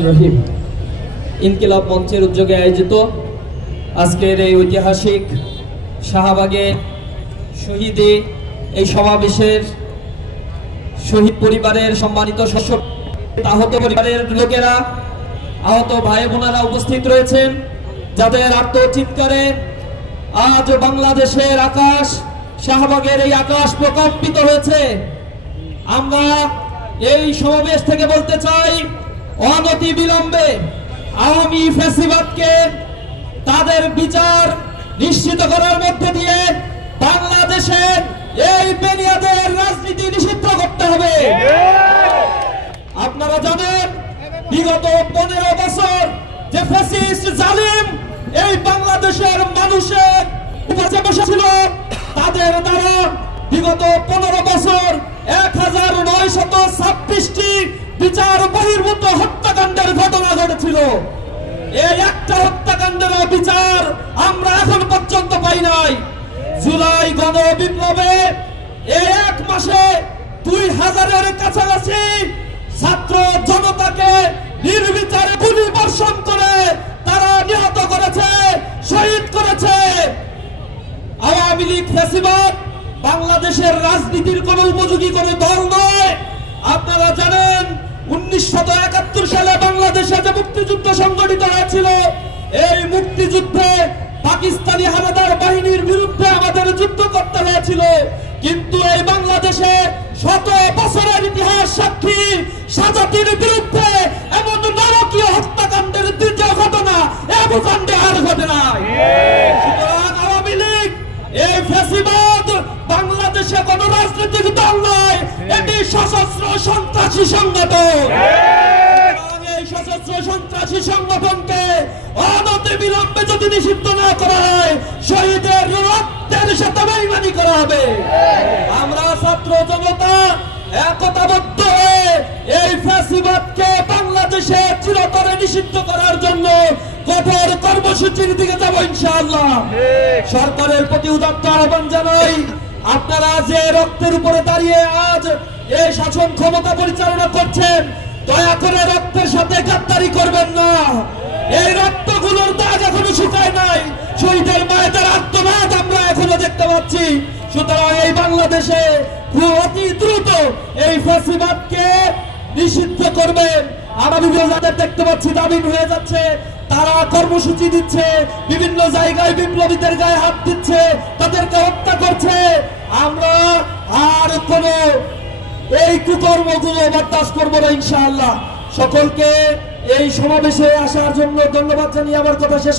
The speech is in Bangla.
রহিম ইনকিলাব মঞ্চের উদ্যোগে আয়োজিত আজকের এই ঐতিহাসিক শাহবাগে শহীদে এই সমাবেশের শহীদ পরিবারের সম্মানিত সদস্য, আহত পরিবারের লোকেরা, আহত ভাই বোনেরা উপস্থিত রয়েছেন, যাদের আর্তচিৎকারে আজ বাংলাদেশের আকাশ, শাহবাগের এই আকাশ প্রকম্পিত হয়েছে। আমরা এই সমাবেশ থেকে বলতে চাই, অনতি বিলম্বে আওয়ামী ফ্যাসিবাদকে তাদের বিচার নিশ্চিত করার মধ্যে দিয়ে বাংলাদেশে এই বেনিয়াদের রাজনীতি নিষিদ্ধ করতে হবে। আপনারা জানেন, বিগত 15 বছর যে ফ্যাসিস্ট জালিম এই বাংলাদেশের মানুষের উপরে বসেছিল, তাদের দ্বারা বিগত 15 বছর 1926টি বিচার বহির্ভূত হত্যাকাণ্ডের ঘটনা ঘটেছিল। এই একটা হত্যাকাণ্ডের বিচার আমরা এখন পর্যন্ত পাই নাই। জুলাই গণ বিপ্লবে এই এক মাসে 2000-এর কাছাকাছি ছাত্র জনতাকে নির্বিচারে গুলি বর্ষণ করে তারা নিহত করেছে, শহীদ করেছে। আওয়ামী লীগ ফ্যাসিবাদ বাংলাদেশের রাজনীতির কোন উপযোগী কোন দল নয়। আপনারা জানেন, 1971 সালে বাংলাদেশে যে মুক্তিযুদ্ধ সংগঠিত হয়েছিল, এই মুক্তিযুদ্ধে পাকিস্তানি হানাদার বাহিনীর বিরুদ্ধে আমাদের যুদ্ধ করতে হয়েছিল। কিন্তু এই বাংলাদেশে 100 বছরের ইতিহাস সাক্ষী সাজাতির বিরুদ্ধে এমন নারকীয় হত্যাকাণ্ডের দ্বিতীয় ঘটনা এ ভূখণ্ডে আর ঘটে নাই। সুতরাং আওয়ামী লীগ এই ফ্যাসিবাদ বাংলাদেশে কোন রাজনৈতিক দল নয়, এটি সশস্ত্র সন্ত্রাসী সংগঠন। এই সশস্ত্র সন্ত্রাসী সংগঠনকে অনতি বিলম্বে যদি নিষিদ্ধ না করা হয়, শহীদের রক্তের সাথে বেইমানি করা হবে। আমরা ছাত্র জনতা একতাবদ্ধ হয়ে এই ফ্যাসিবাদকে বাংলাদেশে চিরতরে নিষিদ্ধ করার জন্য কঠোর কর্মসূচির দিকে যাব ইনশাআল্লাহ। সরকারের প্রতি উদাত্ত আহ্বান জানাই, আপনারা যে রক্তের উপরে দাঁড়িয়ে আজ এই শাসন ক্ষমতা পরিচালনা করছেন, দয়া করে রক্তের সাথে গাদ্দারি করবেন না। এই রক্তগুলোর দাগ এখনো শুকায় নাই, শহীদের মায়েদের আত্মনাদ আমরা এখনো দেখতে পাচ্ছি। সুতরাং এই বাংলাদেশে খুব অতি দ্রুত এই ফ্যাসিবাদকে নিষিদ্ধ করবেন। আমরা বিভিন্ন দেখতে পাচ্ছি দাবিন হয়ে যাচ্ছে, তারা কর্মসূচি দিচ্ছে, বিভিন্ন জায়গায় বিপ্লবীদের গায়ে হাত দিচ্ছে, তাদেরকে হত্যা করছে। আমরা আর কোন এই কুকর্মগুলো বরদাস্ত করবো না ইনশাআল্লাহ। সকলকে এই সমাবেশে আসার জন্য ধন্যবাদ জানিয়ে আমার কথা শেষ।